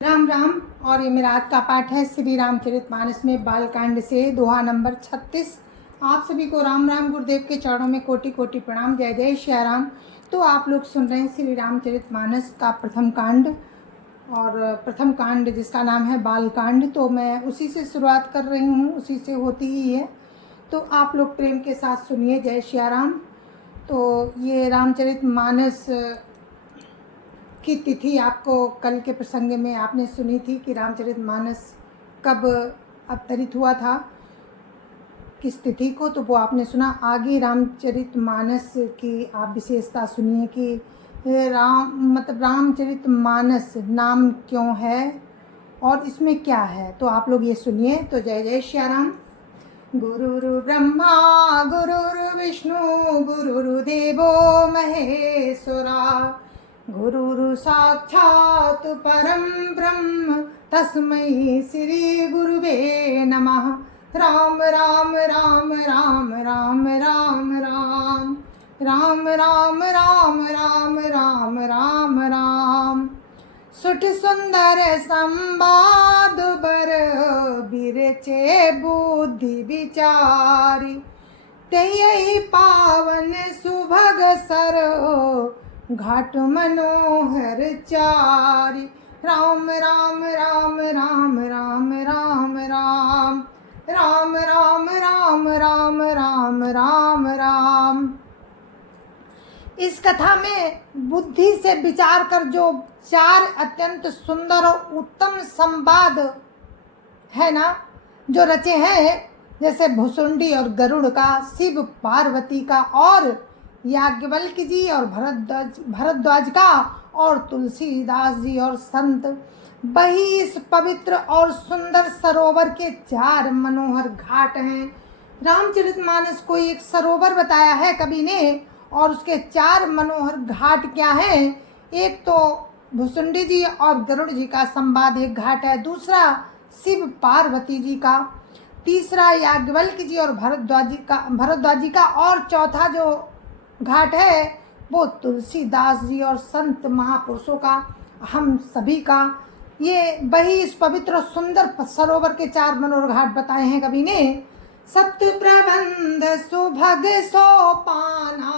राम राम। और ये मेरा आज का पाठ है श्री रामचरितमानस में बालकांड से दोहा नंबर 36। आप सभी को राम राम। गुरुदेव के चरणों में कोटि कोटि प्रणाम। जय जय श्री राम। तो आप लोग सुन रहे हैं श्री रामचरितमानस का प्रथम कांड, और प्रथम कांड जिसका नाम है बालकांड। तो मैं उसी से शुरुआत कर रही हूँ, उसी से होती ही है। तो आप लोग प्रेम के साथ सुनिए। जय श्री राम। तो ये रामचरितमानस की तिथि आपको कल के प्रसंग में आपने सुनी थी कि रामचरितमानस कब अवतरित हुआ था, किस तिथि को, तो वो आपने सुना। आगे रामचरितमानस की आप विशेषता सुनिए कि रामचरितमानस नाम क्यों है और इसमें क्या है। तो आप लोग ये सुनिए। तो जय जय श्री राम। गुरुर् ब्रह्मा गुरुर्विष्णु गुरुर्देवो महेश्वरा, गुरुर् साक्षात् परं ब्रह्म तस्मै श्री गुरुवे नमः। राम राम राम राम राम राम राम राम राम राम राम राम राम राम। सुठ सुंदर संवाद बर बिरचे बुद्धि विचारी, तेहि पावन सुभग सर घाट मनोहर चारि। राम राम राम राम राम राम राम राम राम राम राम राम राम राम। इस कथा में बुद्धि से विचार कर जो चार अत्यंत सुंदर और उत्तम संवाद है ना, जो रचे हैं, जैसे भुसुंडी और गरुड़ का, शिव पार्वती का, और याज्ञवल्क्य जी और भरद्वाज का, और तुलसीदास जी और संत, वही इस पवित्र और सुंदर सरोवर के चार मनोहर घाट हैं। रामचरितमानस को एक सरोवर बताया है कवि ने, और उसके चार मनोहर घाट क्या हैं। एक तो भुसुंडी जी और गरुड़ जी का संवाद एक घाट है, दूसरा शिव पार्वती जी का, तीसरा याज्ञवल्क्य जी और भरद्वाज जी का, और चौथा जो घाट है वो तुलसीदास जी और संत महापुरुषों का, हम सभी का। ये वही इस पवित्र सुंदर सरोवर के चार मनोहर घाट बताए हैं कवि ने। सप्त प्रबंध सुभग सोपाना,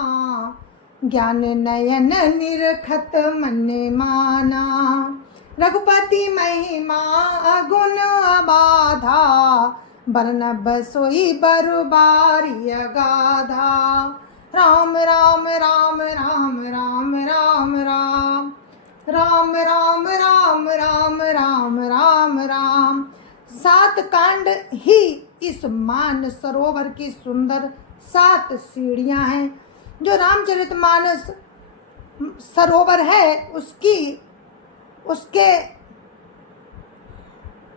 ज्ञान नयन निरखत मन माना। रघुपति महिमा गुण अबाधा, बरनब सोई बरुबारी अगाधा। राम राम राम राम राम राम राम राम राम राम राम राम राम राम। सात कांड ही इस मान सरोवर की सुंदर सात सीढ़ियां हैं। जो रामचरितमानस सरोवर है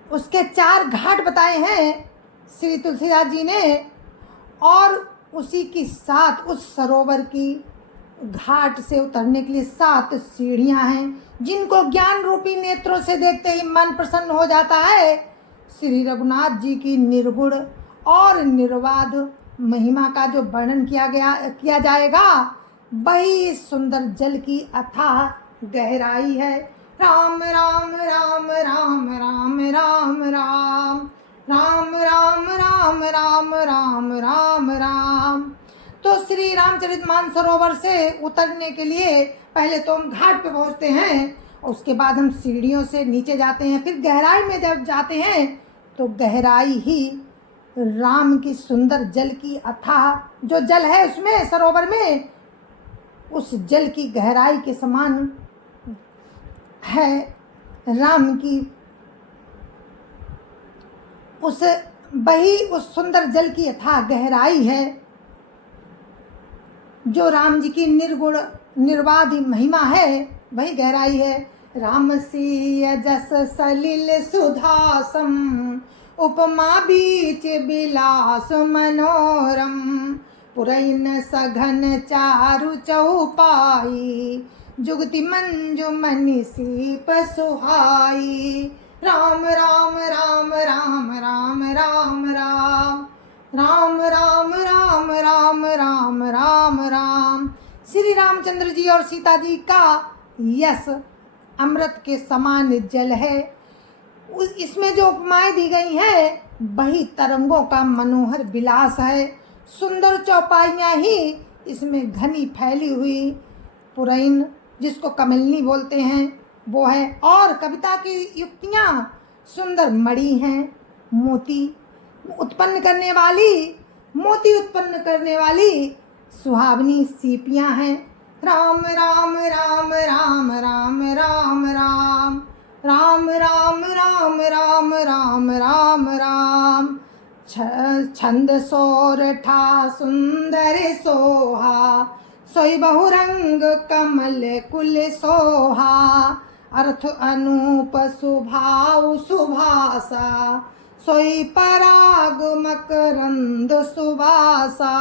उसके चार घाट बताए हैं श्री तुलसीदास जी ने, और उसी की सात, उस सरोवर की घाट से उतरने के लिए सात सीढ़ियां हैं, जिनको ज्ञान रूपी नेत्रों से देखते ही मन प्रसन्न हो जाता है। श्री रघुनाथ जी की निर्गुण और निर्बाध महिमा का जो वर्णन किया जाएगा, वही सुंदर जल की अथाह गहराई है। राम राम राम राम राम राम राम राम राम राम राम राम राम राम। तो श्री रामचरितमानस सरोवर से उतरने के लिए पहले तो हम घाट पे पहुंचते हैं, उसके बाद हम सीढ़ियों से नीचे जाते हैं, फिर गहराई में जब जाते हैं तो गहराई ही राम की सुंदर जल की अथाह जो जल है उसमें सरोवर में, उस जल की गहराई के समान है राम की उस सुंदर जल की अथाह गहराई है, जो राम जी की निर्गुण निर्बाध महिमा है, वही गहराई है। राम सिय जस सलिल सुधासम, उपमा बीच बिलास मनोरम। पुरैन सघन चारु चौपाई, जुगति मंजु मनि सीप सुहाई। राम राम राम राम राम राम राम राम राम राम राम राम राम राम। श्री रामचंद्र जी और सीता जी का यश अमृत के समान जल है। इसमें जो उपमाएं दी गई हैं वही तरंगों का मनोहर विलास है। सुंदर चौपाइयाँ ही इसमें घनी फैली हुई पुरैन, जिसको कमलनी बोलते हैं, वो है। और कविता की युक्तियाँ सुंदर मणि हैं, मोती उत्पन्न करने वाली सुहावनी सीपियाँ हैं। राम राम राम राम राम राम राम राम राम राम राम राम राम राम। छंद सोरठा सुंदर सोहा, सोई बहुरंग कमल कुल सोहा। अर्थ अनूप सुभाव सुभासा, सोई पराग मकरंद सुबासा।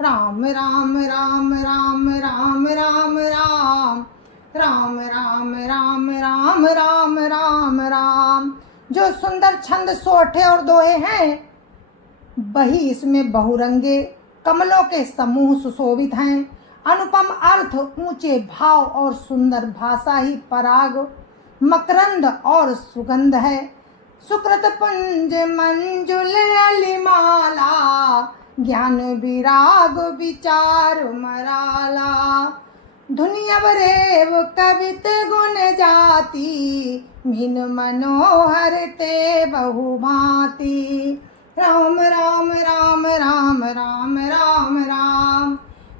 राम राम राम राम राम राम राम राम राम राम राम राम राम राम। जो सुंदर छंद सोठे और दोहे हैं वही इसमें बहुरंगे कमलों के समूह सुशोभित हैं। अनुपम अर्थ, ऊंचे भाव और सुंदर भाषा ही पराग, मकरंद और सुगंध है। सुकृत पुंज मंजुल अलिमाला, ज्ञान विराग विचार मराला। धुनियवरेव कवित गुण जाति, मीन मनोहर ते बहुभांति। राम राम राम राम राम राम राम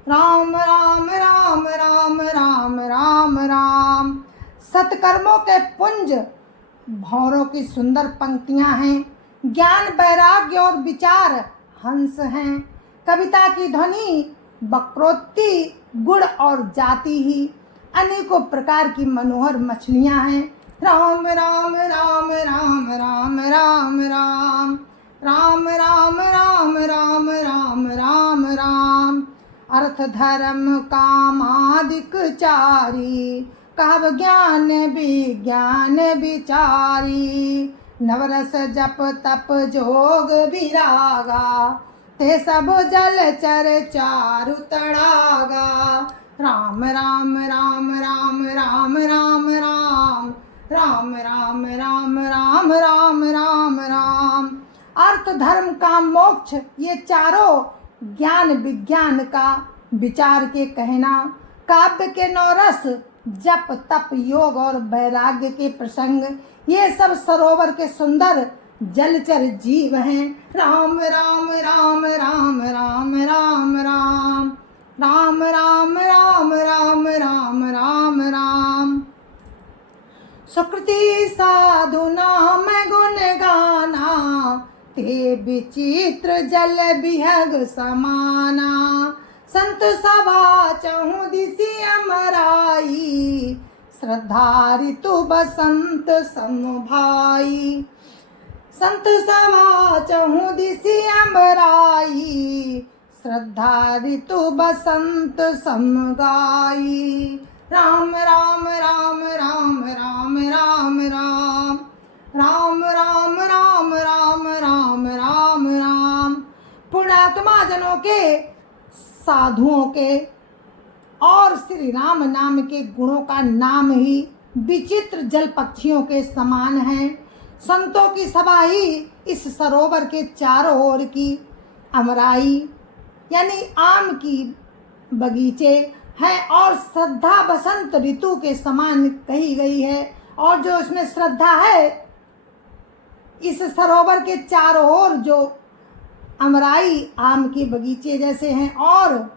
राम राम राम राम राम राम राम। सत्कर्मों के पुंज भौरों की सुंदर पंक्तियां हैं। ज्ञान वैराग्य और विचार हंस हैं। कविता की ध्वनि वक्रोक्ति, गुण और जाति ही अनेकों प्रकार की मनोहर मछलियां हैं। राम राम राम राम राम राम राम राम राम राम राम राम राम राम। अर्थ धर्म कामादिक चारी, कहव ज्ञान विज्ञान विचारी। नवरस जप तप जोग विरागा, ते सब जल चर चारु तड़ागा। राम राम राम राम राम राम राम राम राम राम राम राम राम राम। अर्थ धर्म काम मोक्ष, ये चारों ज्ञान विज्ञान का विचार के कहना। काव्य के नौरस, जप तप योग और वैराग्य के प्रसंग, ये सब सरोवर के सुंदर जलचर जीव हैं। राम राम राम राम राम राम राम राम राम राम राम राम राम राम। सुकृति साधु नाम गुण गाना, ते विचित्र जल बिहग समाना। संत सभा चहु दिशि अमराई, श्रद्धा ऋतु बसंत समभाई। संत सभा चहु दिशि अमराई, श्रद्धा ऋतु बसंत समगाई। राम राम राम राम राम राम राम राम राम राम राम राम राम राम। पुण्यात्मा जनों के, साधुओं के और श्री राम नाम के गुणों का नाम ही विचित्र जल पक्षियों के समान है। संतों की सभा ही इस सरोवर के चारों ओर की अमराई यानी आम की बगीचे हैं और श्रद्धा बसंत ऋतु के समान कही गई है। और जो इसमें श्रद्धा है, इस सरोवर के चारों ओर जो अमराई आम के बगीचे जैसे हैं, और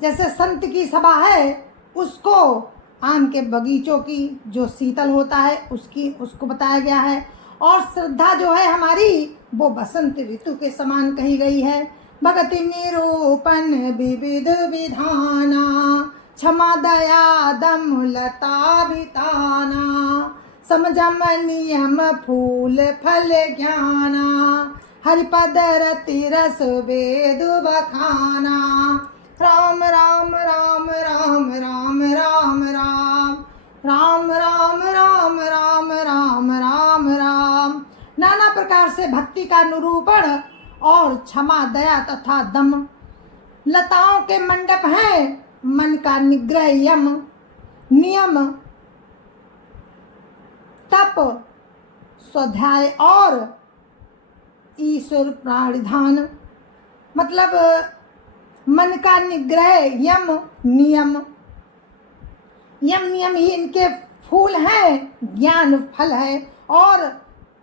जैसे संत की सभा है उसको आम के बगीचों की जो शीतल होता है उसको बताया गया है। और श्रद्धा जो है हमारी, वो बसंत ऋतु के समान कही गई है। भगति निरूपण विविध विधाना, क्षमा दया दम लता बिताना। समझम नियम फूल फल ज्ञाना, हरिपद रति रस वेद बखाना। राम राम राम राम राम राम राम राम राम राम राम राम राम राम। नाना प्रकार से भक्ति का निरूपण और क्षमा दया तथा दम लताओं के मंडप हैं। मन का निग्रह यम नियम तप स्वाध्याय और ईश्वर प्राणिधान, मतलब मन का निग्रह, यम नियम। यम नियम ही इनके फूल हैं, ज्ञान फल है, और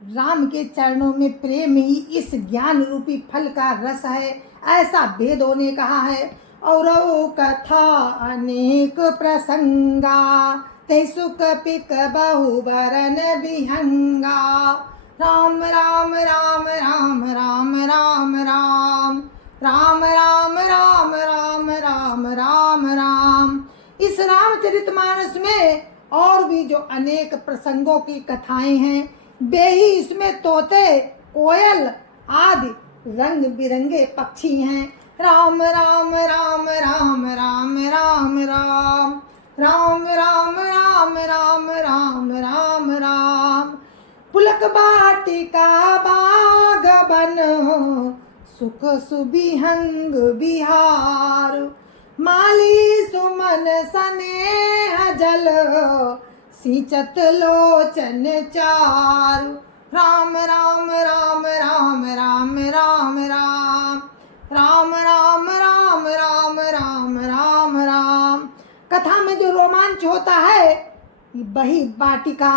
राम के चरणों में प्रेम ही इस ज्ञान रूपी फल का रस है, ऐसा वेदों ने कहा है। और कथा अनेक प्रसंगा, ते सुख पिक बहुबरन विहंगा। राम राम राम राम राम राम राम राम राम राम राम राम राम राम। इस रामचरितमानस में और भी जो अनेक प्रसंगों की कथाएं हैं, वे ही इसमें तोते, कोयल आदि रंग बिरंगे पक्षी हैं। राम राम राम राम राम राम राम राम राम राम राम राम राम राम। पुलक बाटिका बाग बन, सुख सुबिहंग बिहार। माली सुमन सनेह जल, सिंचत लोचन चार। राम राम राम राम राम राम राम राम राम राम राम राम राम राम। कथा में जो रोमांच होता है वही वाटिका,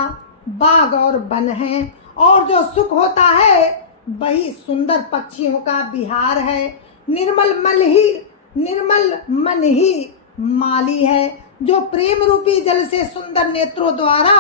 बाग और वन है, और जो सुख होता है वही सुंदर पक्षियों का विहार है। निर्मल मन ही माली है, जो प्रेम रूपी जल से सुंदर नेत्रों द्वारा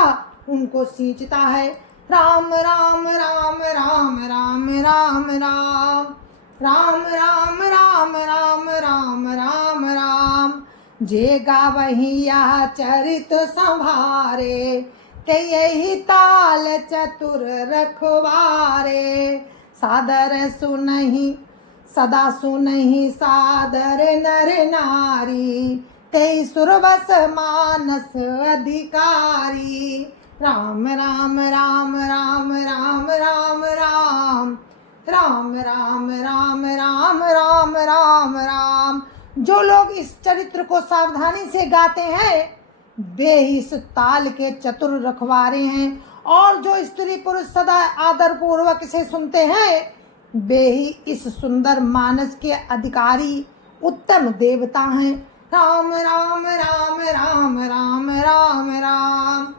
उनको सींचता है। राम राम राम राम राम राम राम राम राम राम राम राम राम राम। जे गावही यह चरित संभारे, ते यही ताल चतुर रखवारे। सादर सुनहि सदा सुनहि सादर नर नारी, ते सुरवस मानस अधिकारी। राम राम राम राम राम राम राम राम राम राम राम राम राम राम। जो लोग इस चरित्र को सावधानी से गाते हैं वे इस ताल के चतुर रखवारे हैं, और जो स्त्री पुरुष सदा आदर पूर्वक इसे सुनते हैं वे ही इस सुंदर मानस के अधिकारी उत्तम देवता हैं। राम राम राम राम राम राम राम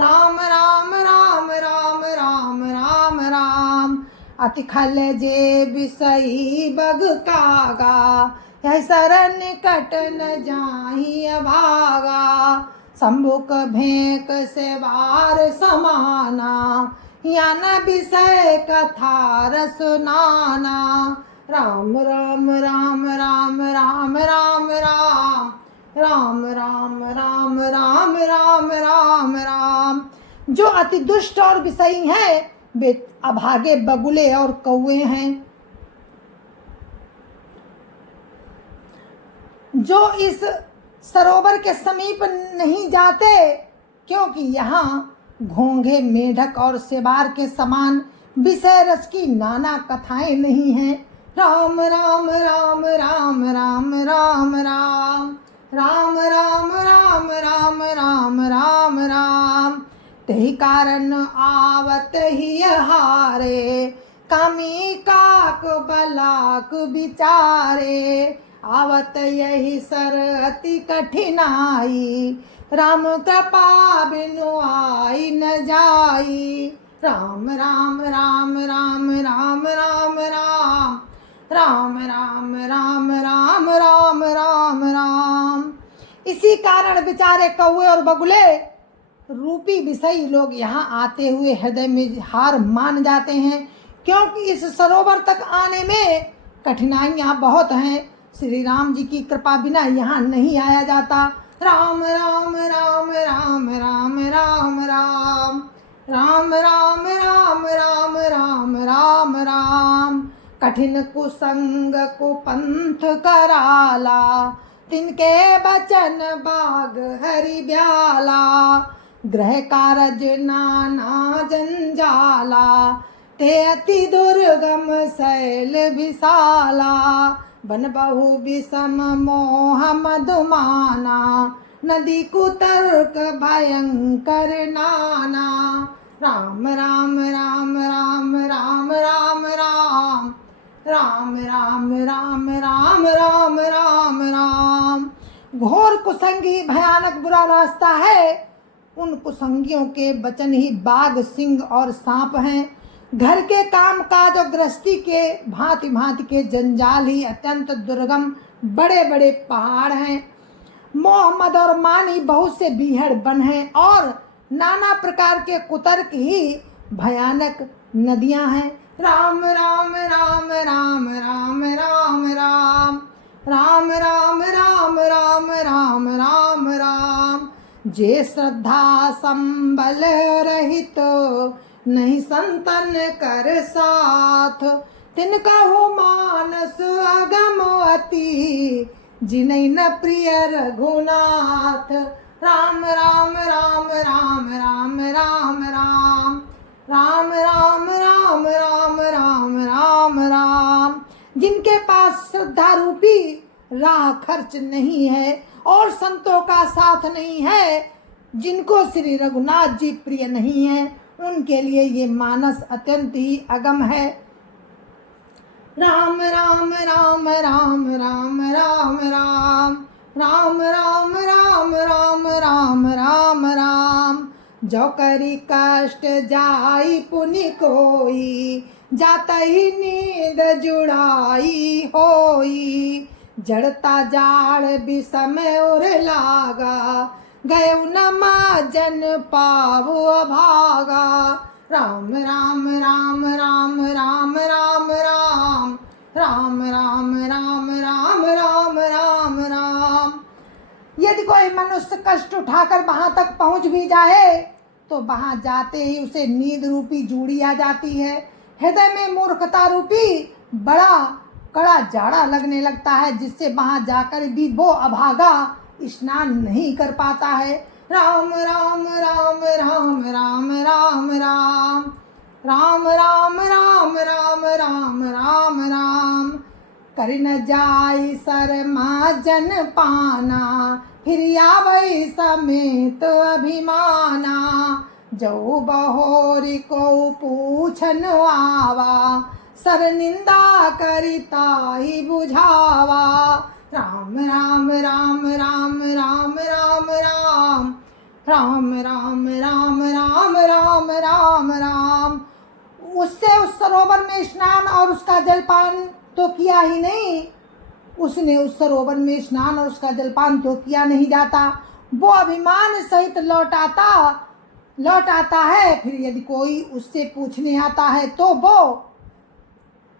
राम राम राम राम राम राम राम। अति खल जे बिसई बग कागा, यह सरन कट न जाहि अभागा। सम्मुख भेंक से वार समाना, या न विषय कथा रस नाना। राम राम राम राम राम राम राम राम राम राम राम राम राम राम। जो अति दुष्ट और विषयी हैं वे अभागे बगुले और कौवे हैं। जो इस सरोवर के समीप नहीं जाते, क्योंकि यहाँ घोंघे, मेढक और सेवार के समान विषय रस की नाना कथाएं नहीं हैं। राम राम राम राम राम राम राम राम राम राम राम राम राम राम। तेहि कारण आवत ही हारे, कामी काक बलाक विचारे। आवत यही सर अति कठिनाई, राम कृपा बिनु आई न जाई। राम राम राम राम राम राम राम राम राम राम राम राम राम राम। इसी कारण बेचारे कौवे और बगुले रूपी विषयी लोग यहाँ आते हुए हृदय में हार मान जाते हैं, क्योंकि इस सरोवर तक आने में कठिनाइयाँ बहुत हैं। श्री राम जी की कृपा बिना यहाँ नहीं आया जाता। राम राम राम राम राम राम राम राम राम राम राम राम राम राम। कठिन कुसंग कुपंथ कराला, तिनके बचन बाग हरि ब्याला। ग्रह कारज नाना जंजाला, ते अति दुर्गम शैल विशाला। बन बहु विषम मोह मधुमाना, नदी कुतर्क भयंकर नाना। राम राम राम राम राम राम राम राम राम राम राम राम राम राम। घोर कुसंगी भयानक बुरा रास्ता है, उन कुसंगियों के वचन ही बाघ, सिंह और सांप हैं। घर के काम काज और गृहस्थी के भांति भांति के जंजाल ही अत्यंत दुर्गम बड़े बड़े पहाड़ हैं। मोह मद और मान ही बहुत से बीहड़ बन हैं और नाना प्रकार के कुतर्क ही भयानक नदियां हैं। राम राम राम राम राम राम राम राम राम राम राम राम राम राम। जे श्रद्धा संबल रहित नहीं संतन कर साथ, तिनका हो मानस अगम अति जिन्हें न प्रिय रघुनाथ। राम राम राम राम राम राम राम राम राम राम राम राम राम राम। जिनके पास श्रद्धा रूपी राह खर्च नहीं है और संतों का साथ नहीं है, जिनको श्री रघुनाथ जी प्रिय नहीं है, उनके लिए ये मानस अत्यंत ही अगम है। राम राम राम राम राम राम राम राम राम राम राम राम राम राम। जो करी कष्ट जाई पुनि कोई, जाता ही नींद जुड़ाई होई। जड़ता जाड़ विषम उर लागा, गए न माजन पावो अभागा। राम राम राम राम राम राम राम राम राम राम राम राम राम राम। यदि कोई मनुष्य कष्ट उठाकर वहां तक पहुंच भी जाए तो वहां जाते ही उसे नींद रूपी जूड़ी आ जाती है। हृदय में मूर्खता रूपी बड़ा कड़ा जाड़ा लगने लगता है, जिससे वहां जाकर भी वो अभागा स्नान नहीं कर पाता है। राम राम राम राम राम राम राम राम राम राम राम राम राम राम। कर न जाई शर्मा जन पाना, फिर आवई समेत अभिमाना। जो बहोरी को पूछन आवा, सर निंदा करिता ही बुझावा। राम राम राम राम राम राम राम राम राम राम राम राम राम राम। उससे उस सरोवर में स्नान और उसका जलपान तो किया ही नहीं, उसने उस सरोवर में स्नान और उसका जलपान तो किया नहीं जाता। वो अभिमान सहित लौट आता है। फिर यदि कोई उससे पूछने आता है तो वो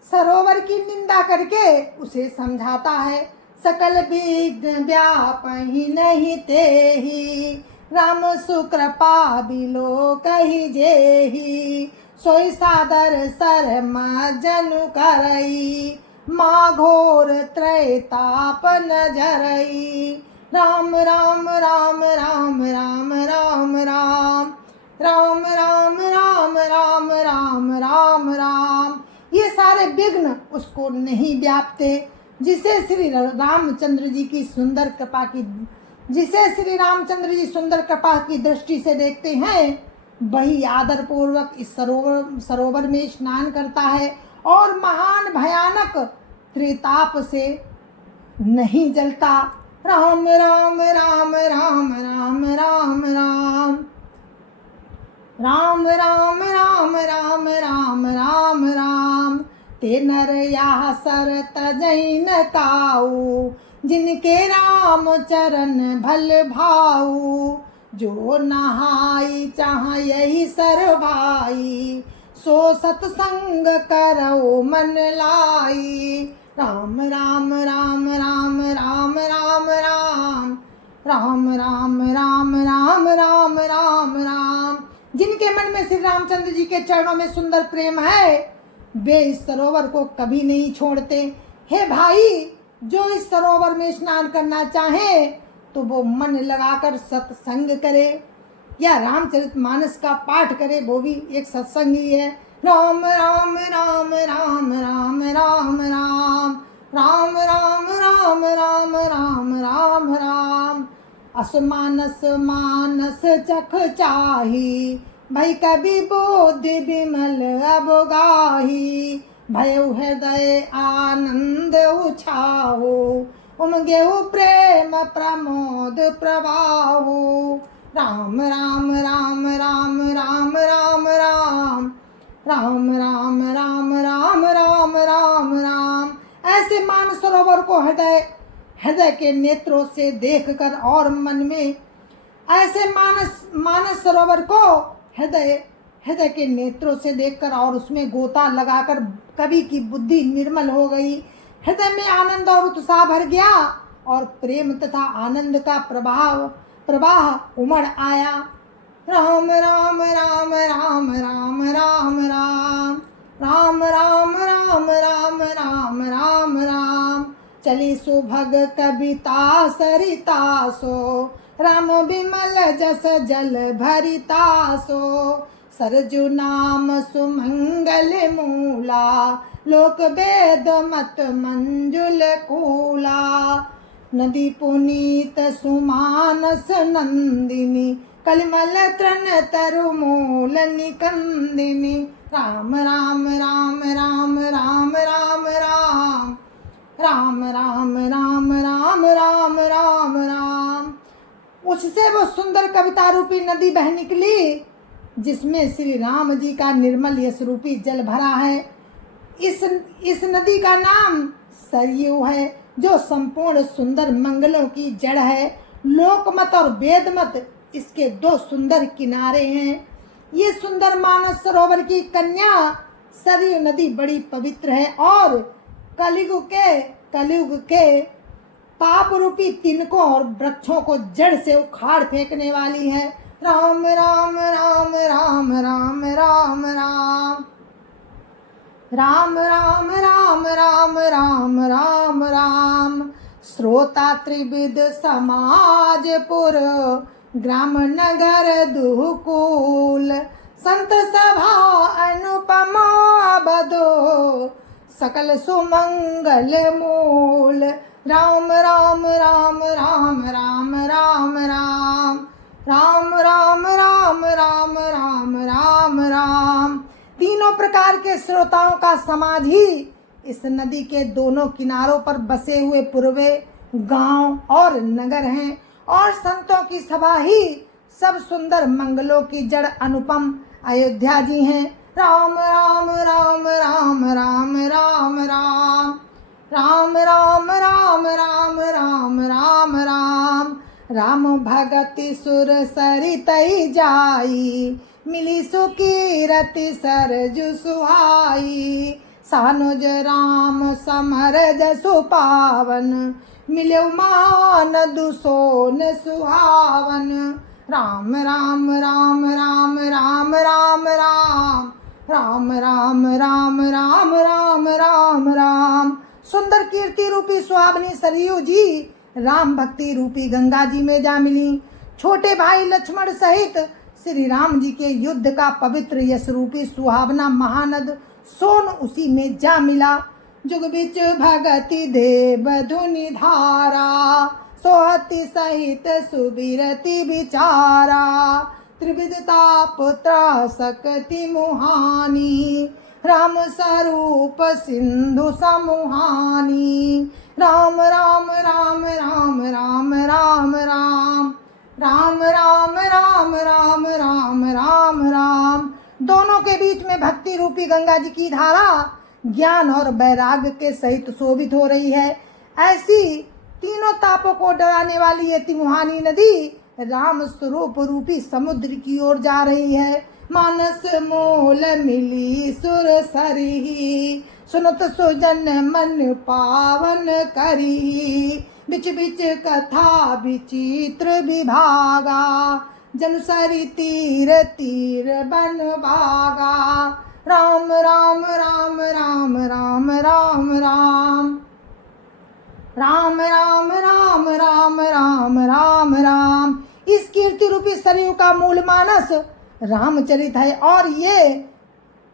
सरोवर की निंदा करके उसे समझाता है। सकल विघ्न व्यापहि नहीं तेहि, राम सुकृपा बिलो कहि जेहि। सोई सादर शर्म जनु करई, माँ घोर त्रैताप नजरई। राम राम राम राम राम राम राम राम राम राम राम राम राम राम। ये सारे विघ्न उसको नहीं व्यापते। जिसे श्री रामचंद्र जी की सुंदर कृपा की दृष्टि से देखते हैं, वही आदर पूर्वक इस सरोवर में स्नान करता है और महान भयानक त्रिताप से नहीं जलता। राम राम राम राम राम राम राम राम राम राम राम राम राम राम। ते नर या सर तजैन ताऊ, जिनके राम चरण भल भाऊ। जो नहाई चाह यही सर भाई, सो सतसंग करो मन लाई। राम राम राम राम राम राम राम राम राम राम राम राम राम राम। जिनके मन में श्री रामचंद्र जी के चरणों में सुंदर प्रेम है, वे इस सरोवर को कभी नहीं छोड़ते। हे भाई, जो इस सरोवर में स्नान करना चाहे तो वो मन लगाकर सत्संग करे या रामचरितमानस का पाठ करे, वो भी एक सत्संग ही है। राम राम राम राम राम राम राम राम राम राम राम राम राम राम। असमानस मानस चख चाही, भाई कभी बुद्धि विमल अब गाही, भयउ हृदय आनंद उछाहो, उमगेहु प्रेम प्रमोद प्रवाहो। राम राम राम राम राम राम राम राम राम राम राम राम राम राम। ऐसे मानसरोवर को हृदय हृदय के नेत्रों से देखकर और मन में, ऐसे मानस सरोवर को हृदय हृदय के नेत्रों से देखकर और उसमें गोता लगाकर कवि की बुद्धि निर्मल हो गई, हृदय में आनंद और उत्साह भर गया और प्रेम तथा आनंद का प्रवाह उमड़ आया। राम राम राम राम राम राम राम राम राम राम राम राम राम राम। चली सुभग कविता सरिता सो, राम विमल जस जल भरिता सो। सरजु नाम सुमंगल मूला, लोक वेद मत मंजुल कूला। नदी पुनीत सुमानस नंदिनी, कलिमल तृण तरु मूल निकंदिनी। राम राम राम राम राम राम राम राम राम राम राम राम राम राम। उससे वो सुंदर कविता रूपी नदी बह निकली जिसमें श्री राम जी का निर्मल यश रूपी जल भरा है। इस नदी का नाम सरयू है, जो संपूर्ण सुंदर मंगलों की जड़ है। लोकमत और वेदमत इसके दो सुंदर किनारे हैं। ये सुंदर मानस सरोवर की कन्या सरयू नदी बड़ी पवित्र है और कलयुग के पाप रूपी तिनकों और वृक्षों को जड़ से उखाड़ फेंकने वाली है। राम राम राम राम राम राम राम राम राम राम राम राम राम राम। श्रोता त्रिविध समाजपुर, ग्राम नगर दुकुल। संत सभा अनुपमा बदो, सकल सुमंगल मूल। राम राम राम राम राम राम राम राम राम राम राम राम राम राम। तीनों प्रकार के श्रोताओं का समाज ही इस नदी के दोनों किनारों पर बसे हुए पूर्वे गांव और नगर हैं, और संतों की सभा ही सब सुंदर मंगलों की जड़ अनुपम अयोध्या जी हैं। राम राम राम राम राम राम राम राम राम राम राम राम राम राम। राम भगति सुर सरितई जाई, मिली सुकीरति सरजु सुहाई। सानुज राम समर जसु पावन, मिलो मान दुसोन सुहावन। राम राम राम राम राम राम राम राम राम राम राम राम राम राम। सुंदर कीर्ति रूपी सुहावनी सरयू जी राम भक्ति रूपी गंगा जी में जा मिली। छोटे भाई लक्ष्मण सहित श्री राम जी के युद्ध का पवित्र यश रूपी सुहावना महानद सोन उसी में जा मिला। जुग बिच भगति देव धुनि धारा, सोहति सहित सुबिरति विचारा। त्रिविधता पुत्र सकति मुहानी, राम स्वरूप सिंधु समुहानी। राम राम राम राम राम राम राम राम राम राम राम राम राम राम। दोनों के बीच में भक्ति रूपी गंगा जी की धारा ज्ञान और वैराग्य के सहित शोभित हो रही है। ऐसी तीनों तापों को डराने वाली ये तिमुहानी नदी राम स्वरूप रूपी समुद्र की ओर जा रही है। मानस मूल मिली सुर सरी, सुनत सुजन मन पावन करी। बिच बिच कथा विचित्र विभागा, जन सरी तीर तीर बन बागा। राम राम राम राम राम राम राम राम राम राम राम राम राम राम। इस कीर्ति रूपी सरयू का मूल मानस रामचरित है और ये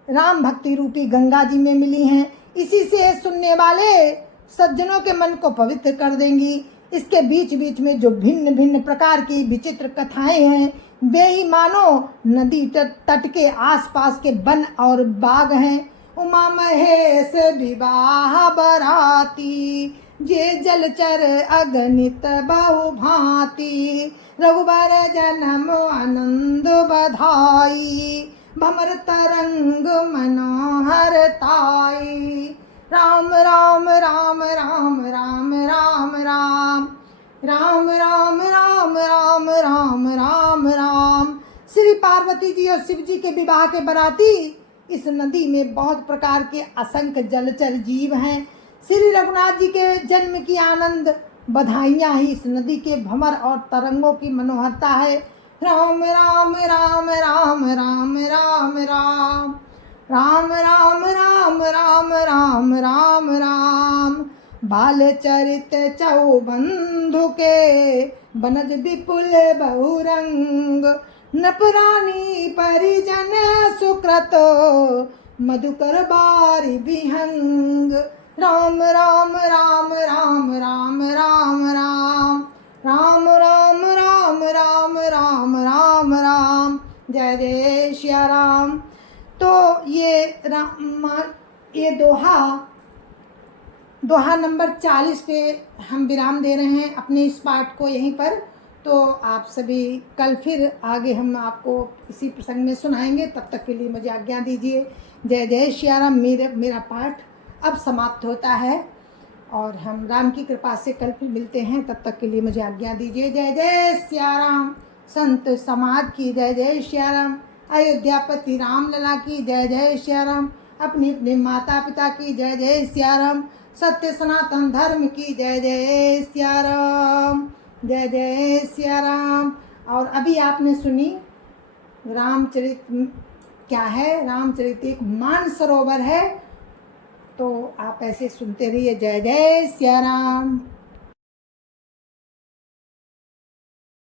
राम भक्ति रूपी गंगा जी में मिली हैं। इसी से सुनने वाले सज्जनों के मन को पवित्र कर देंगी। इसके बीच बीच में जो भिन्न भिन्न प्रकार की विचित्र कथाएं हैं, वे ही मानो नदी तट के आसपास के वन और बाग हैं। उमा महेश विवाह बराती, जे जलचर अगणित बहु भांति, रघुबर जन्म आनंद बधाई, भमर तरंग मनोहर ताई। राम राम राम राम राम राम राम राम राम राम राम राम राम राम। श्री पार्वती जी और शिव जी के विवाह के बराती इस नदी में बहुत प्रकार के असंख्य जलचर जीव हैं। श्री रघुनाथ जी के जन्म की आनंद बधाइयाँ ही इस नदी के भंवर और तरंगों की मनोहरता है। राम राम राम राम राम राम राम राम राम राम राम राम राम राम। बाल चरित चौबंधु के, बनज विपुल बहुरंग, नपरानी परिजन सुकृत, मधुकर बारी विहंग। राम राम राम राम राम राम राम राम राम राम राम राम राम राम। जय जय श्री राम। तो ये दोहा नंबर 40 पे हम विराम दे रहे हैं अपने इस पाठ को यहीं पर। तो आप सभी कल फिर आगे हम आपको इसी प्रसंग में सुनाएंगे। तब तक के लिए मुझे आज्ञा दीजिए। जय जय श्री राम। मेरा पाठ अब समाप्त होता है और हम राम की कृपा से कल फिर मिलते हैं। तब तक के लिए मुझे आज्ञा दीजिए। जय जय श्री राम। संत समाज की जय जय श्री राम। अयोध्यापति राम लला की जय जय श्री राम। अपने अपने माता पिता की जय जय श्री राम। सत्य सनातन धर्म की जय जय श्री राम। जय जय श्री राम। और अभी आपने सुनी रामचरित क्या है। रामचरित एक मानसरोवर है। तो आप ऐसे सुनते रहिए। जय जय श्री राम।